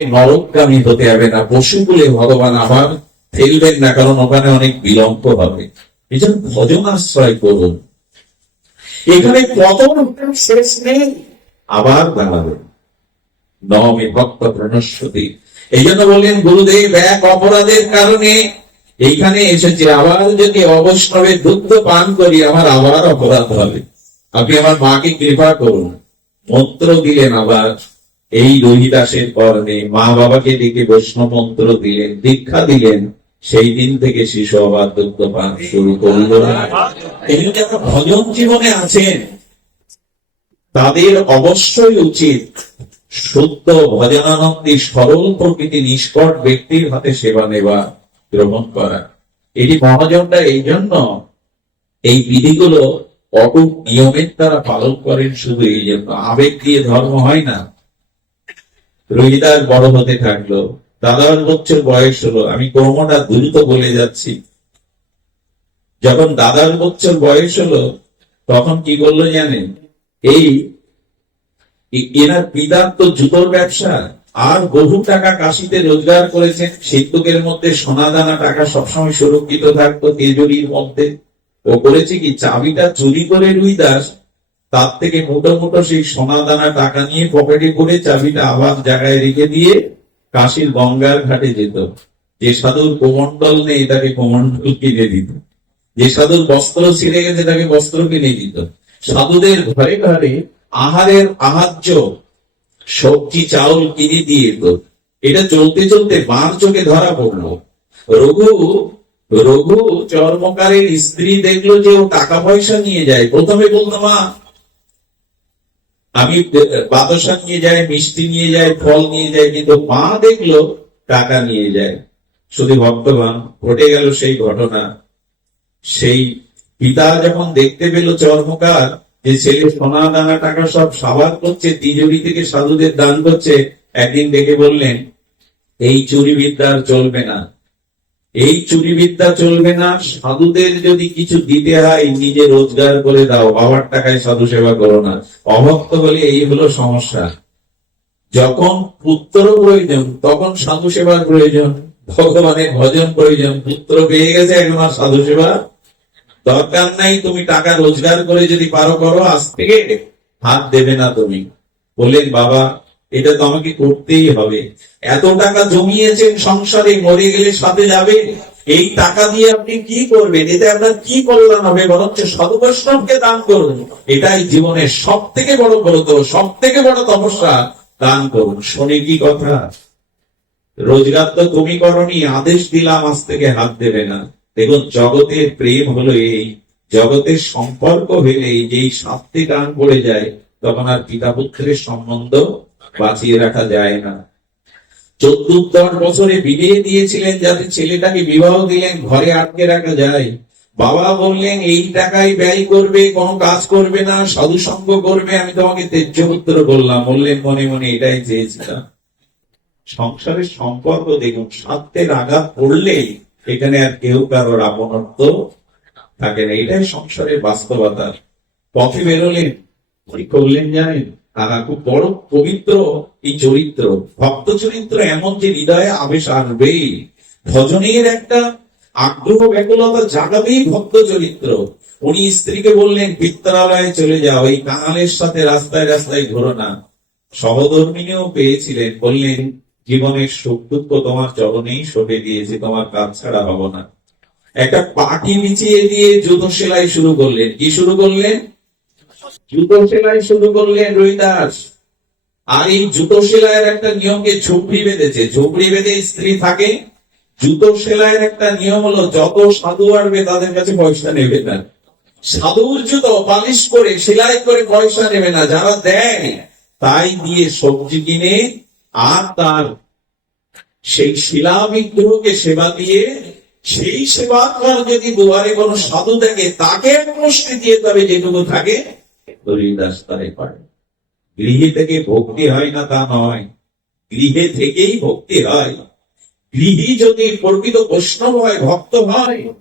নরকগামী হতে হবে না পশু বলে ভগবান আবার ফেলবেন না, কারণ ওখানে অনেক বিলম্ব হবে। এই জন্য ভজন আশ্রয় করুন। এখানে পতন শেষ নেই, আবার দাঁড়াবেন নমে ভক্ত প্রণস্বতী এই জন্য বললেন, গুরুদেব, এক অপরাধের কারণে এইখানে এসেছে। আবার যদি অবৈষ্ণবের দুগ্ধ পান করি, আমার আবার অপরাধ হবে। আপনি আমার মাকে কৃপা করুন। মন্ত্র দিলেন আবার। এই রোহিদাসের কর্ণে মা বাবাকে ডেকে বৈষ্ণব মন্ত্র দিলেন দীক্ষা দিলেন। সেই দিন থেকে শিশু আবার দুগ্ধ পান শুরু করল। যারা ভজন জীবনে আছেন তাদের অবশ্যই উচিত শুদ্ধ ভজনানন্দী সরল প্রকৃতি নিষ্কট ব্যক্তির হাতে সেবা নেওয়া গ্রহণ করা। এটি মহাজনটা এই জন্য এই বিধিগুলো অটুট নিয়মের দ্বারা পালন করেন শুধু এই জন্য। আবেগ দিয়ে ধর্ম হয় না। রোহিদাস বড় হতে থাকল। দাদার বছর বয়স হলো। আমি ক্রমটা দ্রুত বলে যাচ্ছি। যখন দাদার বছর বয়স হলো, তখন কি করল জানেন? এই এনার পিতার তো জুতোর ব্যবসা আর বহু টাকা কাশিতে রোজগার করেছেন। সিদ্ধুকের মধ্যে সোনা দানা টাকা সবসময় সুরক্ষিত থাকতো তেজুরির মধ্যে। ও করেছে কি? চাবিটা চুরি করে রুই দাস তার থেকে মোটো মোটো সেই সোনা দানা টাকা নিয়ে পকেটে করে চাবিটা আবার জায়গায় রেখে দিয়ে কাশীর গঙ্গার ঘাটে যেত। যে সাধুর কোমণ্ডল নেই তাকে কোমণ্ডল কিনে দিত। যে সাধুর বস্ত্র ছিঁড়ে গেছে তাকে বস্ত্র কিনে দিত। সাধুদের ঘরে ঘরে আহারের আহার্য সবজি, চাউল কিনে দিয়ে এটা চলতে চলতে মার চোখে ধরা পড়ল। রঘু রঘু চর্মকারের স্ত্রী দেখল যে ও টাকা পয়সা নিয়ে যায়। প্রথমে বলতো, মা আমি বাতাসা নিয়ে যাই মিষ্টি নিয়ে যাই ফল নিয়ে যাই কিন্তু মা দেখল, টাকা নিয়ে যায়। শুধু ভক্তগণ, ঘটে গেল সেই ঘটনা। সেই পিতা যখন দেখতে পেল চর্মকার, যে ছেলে সোনা দানা টাকা সব সাবাদ করছে তিজুরি থেকে সাধুদের দান করছে, একদিন ডেকে বললেন, এই চুরি বিদ্যা আর চলবে না। এই চুরি বিদ্যা চলবে না। সাধুদের যদি কিছু দিতে হয়, নিজে রোজগার করে দাও, বাবার টাকায় সাধু সেবা করো না। অভক্ত বলে এই হলো সমস্যা। যখন পুত্র প্রয়োজন, তখন সাধু সেবার প্রয়োজন, ভগবানের ভজন প্রয়োজন। পুত্র পেয়ে গেছে, এখন আর সাধু সেবা দরকার নাই। তুমি টাকা রোজগার করে যদি পারো, করো। আজ থেকে হাত দেবে না তুমি। বললেন, বাবা এটা তো আমাকে করতেই হবে। এত টাকা জমিয়েছেন সংসারে, মরে গেলে সাথে যাবে। এই টাকা দিয়ে আপনি কি করবেন? এতে আপনার কি কল্যাণ হবে বরঞ্চ সদবৈষ্ণবকে দান করুন। এটাই জীবনের সব থেকে বড় ব্রত সব থেকে বড় তপস্যা। দান করুন। শুনে কি কথা? রোজগার তো তুমি করনি, আদেশ দিলাম, আজ থেকে হাত দেবে না। দেখুন, জগতের প্রেম হলো এই। জগতের সম্পর্ক হলে যেই শাস্তি গান পড়ে যায়, তখন আর পিতা পুত্রের সম্বন্ধ বাঁচিয়ে রাখা যায় না। চতুর্দশ বছরে বিয়ে দিয়েছিলেন যাতে ছেলেটাকে বিবাহ দিলেন ঘরে আটকে রাখা যায়। বাবা বললেন, এই টাকায় ব্যয় করবে, কোনো কাজ করবে না সাধু সঙ্গ করবে। আমি তোমাকে তেজ্য পুত্র বললাম, বললেন, মনে মনে এটাই চেয়েছিলাম। সংসারের সম্পর্ক দেখুন স্বার্থের আঘাত পড়লেই এখানে আর কেউ কারোর আপনত্ব থাকে না। এটাই সংসারের বাস্তবতা। পথে বেরোলেন করলেন জানেন? খুব বড় পবিত্র এই চরিত্র, ভক্ত চরিত্র এমন যে হৃদয়ে আবেশ আসবেই ভজনের একটা আগ্রহ, ব্যাকুলতা জাগাবেই ভক্ত চরিত্র। উনি স্ত্রীকে বললেন পিত্রালয়ে চলে যাও, এই কাঙালের সাথে রাস্তায় রাস্তায় ঘোরো না। সহধর্মিনীও পেয়েছিলেন, বললেন, জীবনের সুখ দুঃখ তোমার চরণেই সঁপে দিয়েছে, তোমার কাজ ছাড়া হব না। একটা পাটি বিছিয়ে দিয়ে জুতো সেলাই শুরু করলেন। কি শুরু করলেন? জুতো সেলাই শুরু করলেন রবিদাস আর এই জুতো সেলাইয়ের একটা নিয়মকে ঝুপড়ি বেঁধেছে। ঝুপড়ি বেঁধে স্ত্রী থাকে। জুতো সেলাইয়ের একটা নিয়ম হলো, যত সাধু আসবে তাদের কাছে পয়সা নেবে না। সাধুর জুতো পালিশ করে, সেলাই করে পয়সা নেবে না, যারা দেয়, তাই দিয়ে সবজি কিনে আর তার সেই শিলা বিগ্রহকে সেবা দিয়ে, সেই সেবা যদি দুয়ারে কোনো সাধু থাকে তাকে পুষ্টি দিয়ে তবে যেটুকু থাকে তারে পারে। গৃহে থেকে ভক্তি হয় না তা নয়। গৃহে থেকেই ভক্তি হয়। গৃহী যদি প্রকৃত বৈষ্ণব হয়, ভক্ত হয়,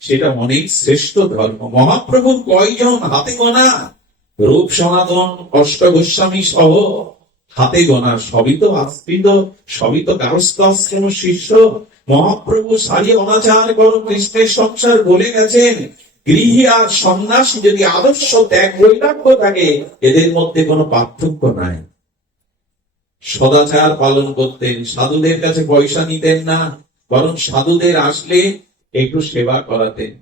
সেটা অনেক শ্রেষ্ঠ ধর্ম। মহাপ্রভুর কয়জন? হাতে গোনা। রূপ সনাতন, অষ্ট গোস্বামী সহ। হাতে গোনা, সবই তো আশ্রিত সবই তো গারস্থ আশ্রম শিষ্য? মহাপ্রভু সারি অনাচার করো, কৃষ্ণের সংসার বলে গেছেন গৃহী আর সন্ন্যাসী যদি আদর্শ ত্যাগ বৈরাগ্য থাকে, এদের মধ্যে কোনো পার্থক্য নাই। সদাচার পালন করতেন, সাধুদের কাছে পয়সা নিতেন না, বরং সাধুদের আসলে একটু সেবা করাতেন।